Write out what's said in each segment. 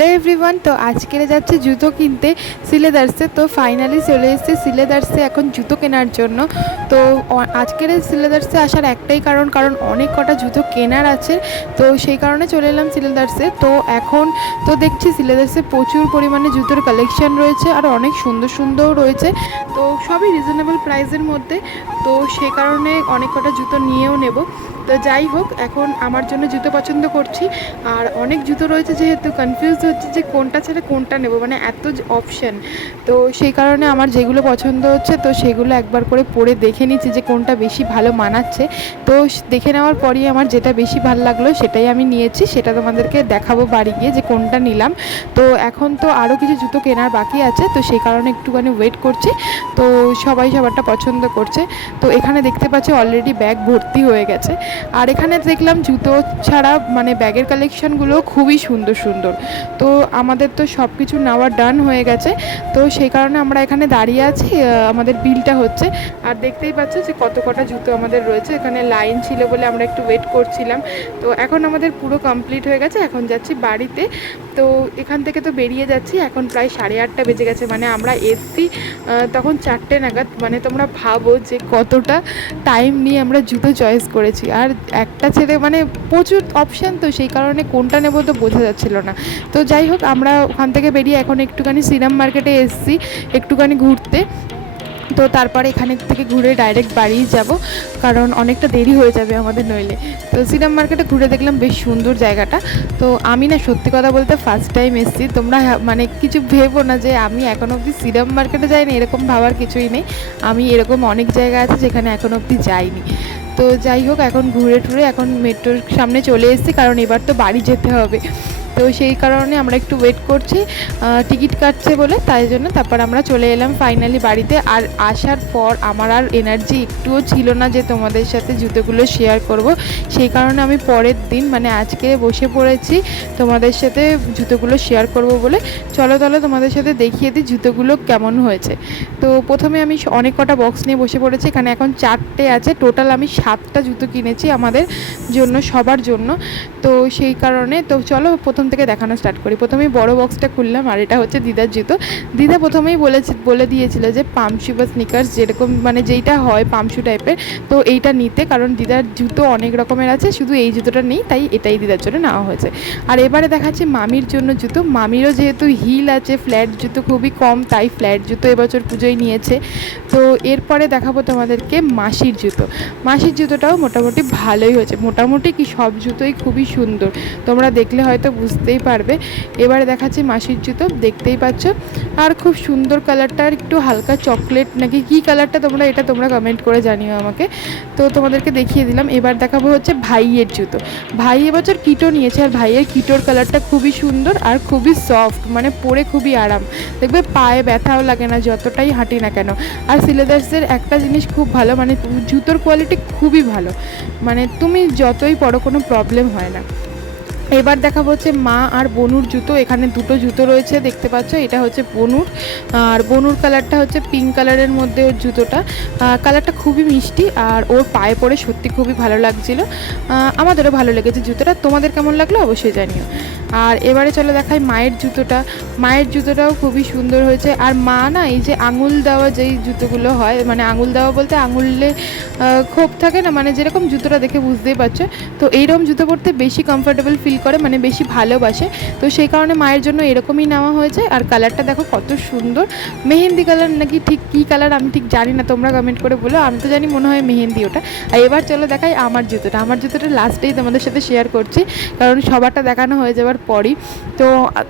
Hello everyone, তো আজকের যাচ্ছে জুতো কিনতে সিলেদার্সে। তো ফাইনালি চলে এসেছে সিলেদার্সে এখন জুতো কেনার জন্য। তো আজকের সিলেদার্সে আসার একটাই কারণ অনেক কটা জুতো কেনার আছে, তো সেই কারণে চলে এলাম সিলেদার্সে। তো এখন তো দেখছি সিলেদার্সে প্রচুর পরিমাণে জুতোর কালেকশন রয়েছে আর অনেক সুন্দর সুন্দরও রয়েছে, তো সবই রিজনেবল প্রাইসের মধ্যে। তো সেই কারণে অনেক কটা জুতো নিয়েও নেব। তো যাই হোক, এখন আমার জন্য জুতো পছন্দ করছি, আর অনেক জুতো রয়েছে যেহেতু কনফিউজ হচ্ছে যে কোনটা ছেড়ে কোনটা নেব, মানে এত অপশান। তো সেই কারণে আমার যেগুলো পছন্দ হচ্ছে তো সেগুলো একবার করে পরে দেখে নিচ্ছি যে কোনটা বেশি ভালো মানাচ্ছে। তো দেখে নেওয়ার পরই আমার যেটা বেশি ভালো লাগলো সেটাই আমি নিয়েছি, সেটা তোমাদেরকে দেখাবো বাড়ি গিয়ে যে কোনটা নিলাম। তো এখন তো আরও কিছু জুতো কেনার বাকি আছে, তো সেই কারণে একটুখানি ওয়েট করছি। তো সবাই সবারটা পছন্দ করছে। তো এখানে দেখতে পাচ্ছি অলরেডি ব্যাগ ভর্তি হয়ে গেছে। আর এখানে দেখলাম জুতো ছাড়া মানে ব্যাগের কালেকশানগুলো খুবই সুন্দর সুন্দর। তো আমাদের তো সব কিছু নেওয়া ডান হয়ে গেছে, তো সেই কারণে আমরা এখানে দাঁড়িয়ে আছি, আমাদের বিলটা হচ্ছে। আর দেখতেই পাচ্ছ যে কত কটা জুতো আমাদের রয়েছে, এখানে লাইন ছিল বলে আমরা একটু ওয়েট করছিলাম। তো এখন আমাদের পুরো কমপ্লিট হয়ে গেছে, এখন যাচ্ছি বাড়িতে। তো এখান থেকে তো বেরিয়ে যাচ্ছি, এখন প্রায় 8:30 বেজে গেছে, মানে আমরা এসছি তখন 4টে নাগাদ। মানে তোমরা ভাবো যে কতটা টাইম নিয়ে আমরা জুতো চয়েস করেছি, আর একটা ছেড়ে মানে প্রচুর অপশান, তো সেই কারণে কোনটা নেব তো বোঝা যাচ্ছিল না। তো যাই হোক, আমরা ওখান থেকে বেরিয়ে এখন একটুখানি শ্রীরাম মার্কেটে এসেছি একটুখানি ঘুরতে। তো তারপরে এখানে থেকে ঘুরে ডাইরেক্ট বাড়ি যাব, কারণ অনেকটা দেরি হয়ে যাবে আমাদের নইলে। তো শ্রীরাম মার্কেটে ঘুরে দেখলাম বেশ সুন্দর জায়গাটা। তো আমি না সত্যি কথা বলতে ফার্স্ট টাইম এসেছি, তোমরা মানে কিছু ভেবো না যে আমি এখনও অবধি শ্রীরাম মার্কেটে যাইনি, এরকম ভাবার কিছুই নেই। আমি এরকম অনেক জায়গা আছে যেখানে এখনও অবধি যাইনি। তো যাই হোক, এখন ঘুরে টুরে এখন মেট্রোর সামনে চলে এসেছি, কারণ এবার তো বাড়ি যেতে হবে। তো সেই কারণে আমরা একটু ওয়েট করছি, টিকিট কাটছে বলে, তাই জন্য তারপর আমরা চলে এলাম ফাইনালি বাড়িতে। আর আসার পর আমার আর এনার্জি একটুও ছিল না যে তোমাদের সাথে জুতোগুলো শেয়ার করব। সেই কারণে আমি পরের দিন মানে আজকে বসে পড়েছি তোমাদের সাথে জুতোগুলো শেয়ার করব বলে। চলো তোমাদের সাথে দেখিয়ে দিই জুতোগুলো কেমন হয়েছে। তো প্রথমে আমি অনেক কটা বক্স নিয়ে বসে পড়েছি, এখানে এখন 4টে আছে, টোটাল আমি 7টা জুতো কিনেছি আমাদের জন্য, সবার জন্য। তো সেই কারণে তো চলো প্রথম থেকে দেখানো স্টার্ট করি। প্রথমেই বড় বক্সটা খুললাম, আর এটা হচ্ছে দিদার জুতো। দিদা প্রথমেই বলে দিয়েছিল যে পামশু বা স্নিকার্স যেরকম মানে যেইটা হয় পামশু টাইপের, তো এইটা নিতে, কারণ দিদার জুতো অনেক রকমের আছে, শুধু এই জুতোটা নেই, তাই এটাই দিদার জন্য নেওয়া হয়েছে। আর এবারে দেখাচ্ছি মামির জন্য জুতো। মামিরও যেহেতু হিল আছে, ফ্ল্যাট জুতো খুবই কম, তাই ফ্ল্যাট জুতো এবছর পুজোয় নিয়েছে। তো এরপরে দেখাবো তোমাদেরকে মাসির জুতো। মাসির জুতোটাও মোটামুটি ভালোই হয়েছে, মোটামুটি কি সব জুতোই খুবই সুন্দর, তোমরা দেখলে হয়তো বুঝতেই পারবে। এবারে দেখাচ্ছি মাসির জুতো, দেখতেই পাচ্ছ। আর খুব সুন্দর কালারটা, আর একটু হালকা চকলেট নাকি কী কালারটা তোমরা কমেন্ট করে জানিও আমাকে। তো তোমাদেরকে দেখিয়ে দিলাম। এবার দেখাবো হচ্ছে ভাইয়ের জুতো। ভাই এবছর কিটো নিয়েছে, আর ভাইয়ের কিটোর কালারটা খুবই সুন্দর আর খুবই সফট, মানে পরে খুবই আরাম, দেখবে পায়ে ব্যথাও লাগে না যতটাই হাঁটি না কেন। আর সিলেদার্সের একটা জিনিস খুব ভালো, মানে জুতোর কোয়ালিটি খুবই ভালো, মানে তুমি যতই পরো কোনো প্রবলেম হয় না। এবার দেখাবো হচ্ছে মা আর বনুর জুতো। এখানে দুটো জুতো রয়েছে, দেখতে পাচ্ছ, এটা হচ্ছে বনুর, আর বনুর কালারটা হচ্ছে পিঙ্ক কালারের মধ্যে ওর জুতোটা। কালারটা খুবই মিষ্টি, আর ওর পায়ে পরে সত্যি খুবই ভালো লাগছিলো, আমাদেরও ভালো লেগেছে জুতোটা। তোমাদের কেমন লাগলো অবশ্যই জানিও। আর এবারে চলো দেখাই মায়ের জুতোটা। মায়ের জুতোটাও খুবই সুন্দর হয়েছে। আর মা না এই যে আঙুল দেওয়া যেই জুতোগুলো হয়, মানে আঙুল দেওয়া বলতে আঙুলে খোপ থাকে না, মানে যেরকম জুতোটা দেখে বুঝতেই পারছো, তো এইরকম জুতো পরতে বেশি কমফোর্টেবল ফিল করে, মানে বেশি ভালোবাসে। তো সেই কারণে মায়ের জন্য এরকমই নেওয়া হয়েছে। আর কালারটা দেখো কত সুন্দর, মেহেন্দি কালার নাকি ঠিক কী কালার আমি ঠিক জানি না, তোমরা কমেন্ট করে বলো, আমি তো জানি মনে হয় মেহেন্দি ওটা। আর এবার চলো দেখাই আমার জুতোটা। আমার জুতোটা লাস্টেই তোমাদের সাথে শেয়ার করছি, কারণ সবারটা দেখানো হয়ে যাওয়ার পরই। তো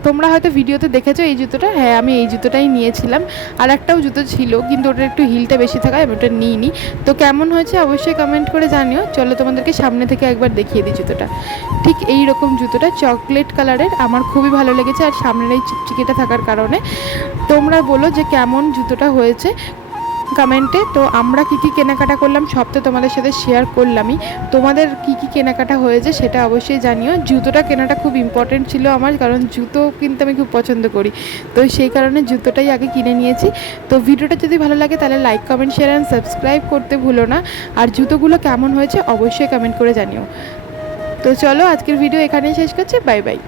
তোমরা হয়তো ভিডিওতে দেখেছো এই জুতোটা, হ্যাঁ আমি এই জুতোটাই নিয়েছিলাম। আর একটাও জুতো ছিল কিন্তু ওটার একটু হিলটা বেশি থাকায় আমি ওটা নিইনি। তো কেমন হয়েছে অবশ্যই কমেন্ট করে জানিও। চলো তোমাদেরকে সামনে থেকে একবার দেখিয়ে দিই জুতোটা। ঠিক এই রকম জুতোটা চকলেট কালারের, আমার খুবই ভালো লেগেছে, আর সামনের এই চিকচিকিটা থাকার কারণে। তোমরা বলো যে কেমন জুতোটা হয়েছে কমেন্টে। তো আমরা কী কী কেনাকাটা করলাম সব তো তোমাদের সাথে শেয়ার করলামই, তোমাদের কী কী কেনাকাটা হয়েছে সেটা অবশ্যই জানিও। জুতোটা কেনাটা খুব ইম্পর্টেন্ট ছিল আমার, কারণ জুতো কিনতে আমি খুব পছন্দ করি, তো সেই কারণে জুতোটাই আগে কিনে নিয়েছি। তো ভিডিওটা যদি ভালো লাগে তাহলে like comment share and subscribe করতে ভুলো না। আর জুতোগুলো কেমন হয়েছে অবশ্যই কমেন্ট করে জানিও। তো চলো আজকের ভিডিও এখানেই শেষ করছি, বাই বাই।